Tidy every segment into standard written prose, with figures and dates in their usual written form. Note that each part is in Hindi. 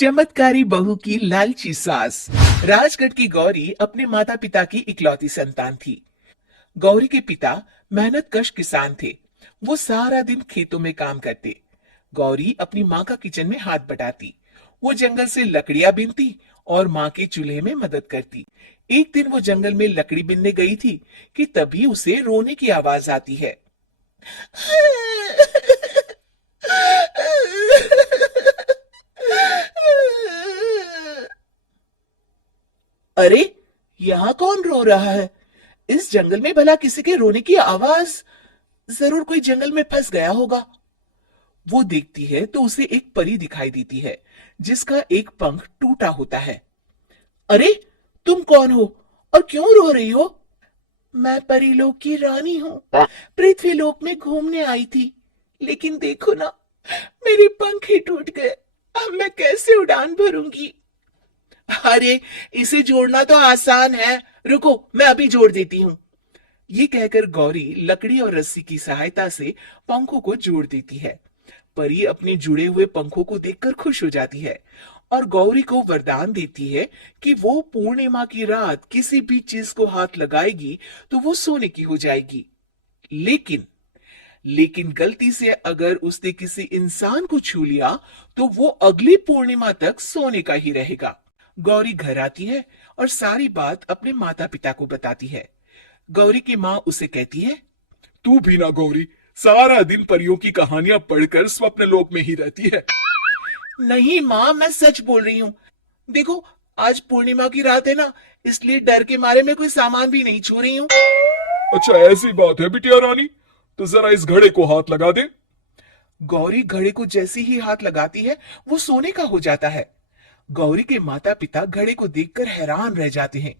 चमत्कारी बहू की लालची सास। राजगढ़ की गौरी अपने माता पिता की इकलौती संतान थी। गौरी के पिता मेहनत कश किसान थे। वो सारा दिन खेतों में काम करते। गौरी अपनी माँ का किचन में हाथ बटाती। वो जंगल से लकड़ियां बीनती और माँ के चूल्हे में मदद करती। एक दिन वो जंगल में लकड़ी बीनने गई थी कि तभी उसे रोने की आवाज आती है। अरे, यहाँ कौन रो रहा है? इस जंगल में भला किसी के रोने की आवाज? जरूर कोई जंगल में फंस गया होगा। वो देखती है तो उसे एक परी दिखाई देती है जिसका एक पंख टूटा होता है। अरे, तुम कौन हो और क्यों रो रही हो? मैं परीलोक की रानी हूँ। पृथ्वीलोक में घूमने आई थी, लेकिन देखो ना, मेरे पंख ही टूट गए। अब मैं कैसे उड़ान भरूंगी? अरे, इसे जोड़ना तो आसान है। रुको, मैं अभी जोड़ देती हूँ। ये कहकर गौरी लकड़ी और रस्सी की सहायता से पंखों को जोड़ देती है। परी अपने जुड़े हुए पंखों को देखकर खुश हो जाती है और गौरी को वरदान देती है कि वो पूर्णिमा की रात किसी भी चीज को हाथ लगाएगी तो वो सोने की हो जाएगी। लेकिन लेकिन गलती से अगर उसने किसी इंसान को छू लिया तो वो अगली पूर्णिमा तक सोने का ही रहेगा। गौरी घर आती है और सारी बात अपने माता पिता को बताती है। गौरी की माँ उसे कहती है, तू भी ना गौरी, सारा दिन परियों की कहानियां पढ़कर स्वप्न लोक में ही रहती है। नहीं माँ, मैं सच बोल रही हूँ। देखो, आज पूर्णिमा की रात है ना, इसलिए डर के मारे मैं कोई सामान भी नहीं छू रही हूँ। अच्छा, ऐसी बात है बिटिया रानी, तो जरा इस घड़े को हाथ लगा दे। गौरी घड़े को जैसे ही हाथ लगाती है वो सोने का हो जाता है। गौरी के माता पिता घड़े को देखकर हैरान रह जाते हैं।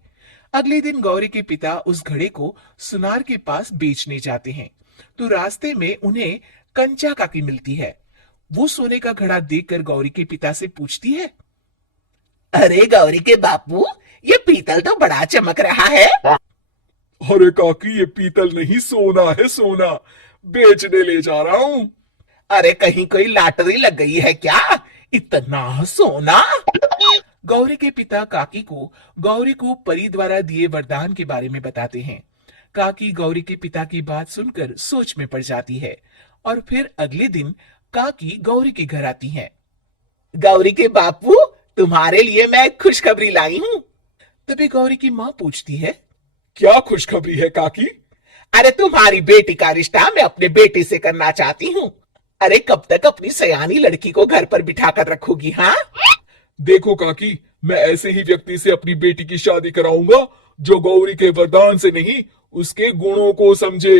अगले दिन गौरी के पिता उस घड़े को सुनार के पास बेचने जाते हैं तो रास्ते में उन्हें कंचा काकी मिलती है। वो सोने का घड़ा देखकर गौरी के पिता से पूछती है, अरे गौरी के बापू, ये पीतल तो बड़ा चमक रहा है। अरे काकी, ये पीतल नहीं, सोना है, सोना। बेचने ले जा रहा हूँ। अरे, कहीं कोई लॉटरी लग गई है क्या? इतना सोना? गौरी के पिता काकी को गौरी को परी द्वारा दिए वरदान के बारे में बताते हैं। काकी गौरी के पिता की बात सुनकर सोच में पड़ जाती है और फिर अगले दिन काकी गौरी के घर आती है। गौरी के बापू, तुम्हारे लिए मैं एक खुशखबरी लाई हूँ। तभी गौरी की माँ पूछती है, क्या खुशखबरी है काकी? अरे, तुम्हारी बेटी का रिश्ता मैं अपने बेटे से करना चाहती हूँ। अरे, कब तक अपनी सयानी लड़की को घर पर बिठा कर रखोगी? हाँ, देखो काकी, मैं ऐसे ही व्यक्ति से अपनी बेटी की शादी कराऊंगा जो गौरी के वरदान से नहीं, उसके गुणों को समझे।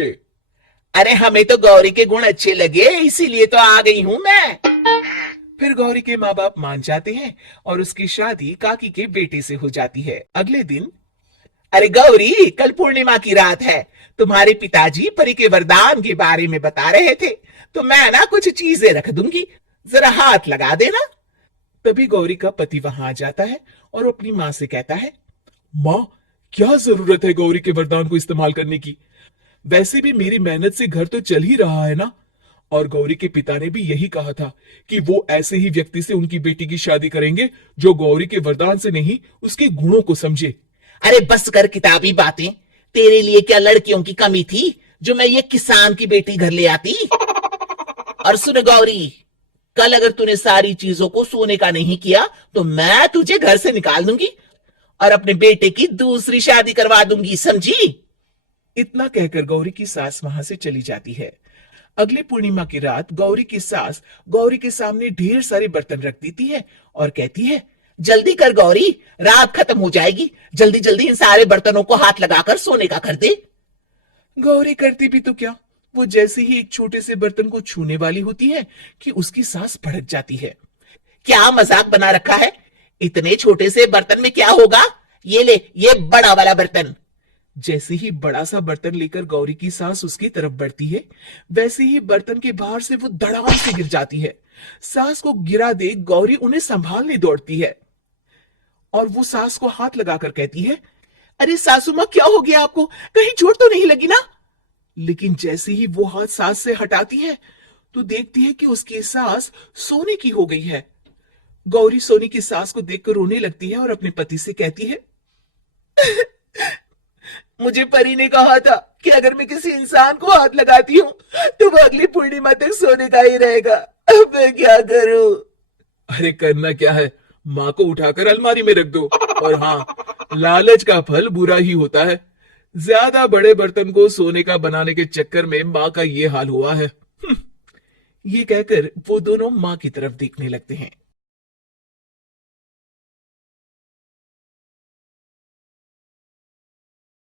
अरे, हमें तो गौरी के गुण अच्छे लगे, इसीलिए तो आ गई हूँ मैं। फिर गौरी के माँ बाप मान जाते हैं और उसकी शादी काकी के बेटे से हो जाती है। अगले दिन, अरे गौरी, कल पूर्णिमा की रात है। तुम्हारे पिताजी परी के वरदान के बारे में बता रहे थे, तो मैं ना कुछ चीजें रख दूंगी, जरा हाथ लगा देना। तभी गौरी का पति वहां आ जाता है और अपनी माँ से कहता है, माँ, क्या जरूरत है गौरी के वरदान को इस्तेमाल करने की? वैसे भी मेरी मेहनत से घर तो चल ही रहा है ना। और गौरी के पिता ने भी यही कहा था कि वो ऐसे ही व्यक्ति से उनकी बेटी की शादी करेंगे जो गौरी के वरदान से नहीं, उसके गुणों को समझे। अरे बस कर किताबी बातें। तेरे लिए क्या लड़कियों की कमी थी जो मैं ये किसान की बेटी घर ले आती? और सुन गौरी, कल अगर तूने सारी चीजों को सोने का नहीं किया तो मैं तुझे घर से निकाल दूंगी और अपने बेटे की दूसरी शादी करवा दूंगी, समझी? इतना कहकर गौरी की सास वहां से चली जाती है। अगली पूर्णिमा की रात गौरी की सास गौरी के सामने ढेर सारे बर्तन रख देती है और कहती है, जल्दी कर गौरी, रात खत्म हो जाएगी। जल्दी जल्दी इन सारे बर्तनों को हाथ लगाकर सोने का कर दे। गौरी करती भी तो क्या, वो जैसे ही एक छोटे से बर्तन को छूने वाली होती है कि उसकी सांस भड़क जाती है। क्या मजाक बना रखा है? इतने छोटे से बर्तन में क्या होगा? ये ले, ये बड़ा वाला बर्तन। जैसे ही बड़ा सा बर्तन लेकर गौरी की सांस उसकी तरफ बढ़ती है, वैसे ही बर्तन के बाहर से वो धड़ाम से गिर जाती है। सांस को गिरा देख गौरी उन्हें संभालने दौड़ती है और वो सास को हाथ लगाकर कहती है, अरे सासू माँ, क्या हो गया आपको? कहीं चोट तो नहीं लगी ना? लेकिन जैसे ही वो हाथ सास से हटाती है तो देखती है कि उसकी सांस सोने की हो गई है। गौरी सोनी की सास को देखकर रोने लगती है और अपने पति से कहती है, मुझे परी ने कहा था कि अगर मैं किसी इंसान को हाथ लगाती हूँ तो वो अगली पूर्णिमा तक सोने का ही रहेगा। अब मैं क्या करूं? अरे करना क्या है, माँ को उठाकर अलमारी में रख दो। और हाँ, लालच का फल बुरा ही होता है। ज्यादा बड़े बर्तन को सोने का बनाने के चक्कर में माँ का ये हाल हुआ है। ये कहकर वो दोनों माँ की तरफ देखने लगते हैं।